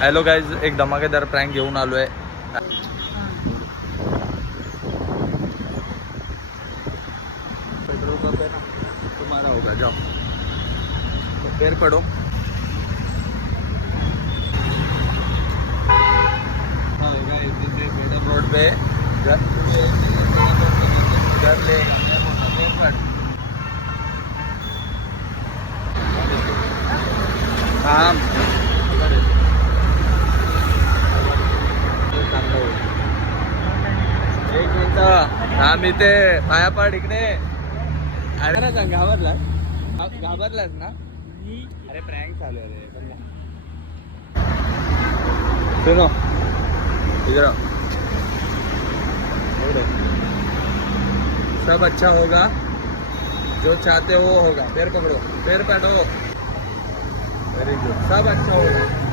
Hello guys, एक धमाकेदार prank घेऊन आलोय. पेट्रोल पंप है ना, तुम्हारा होगा, जाओ पैर पड़ो. रोड पे घर ले काम एक मिनिट आम्ही इथे पाया पाड इकडे. अरे ना सांग, घाबरलास ना. अरे प्रँक चालू आहे रे. सुनो इधर आओ. सब अच्छा होगा, जो चाहते हो वो होगा. पैर पकड़ो, पैर पकड़ो. वेरी गुड, सब अच्छा होगा.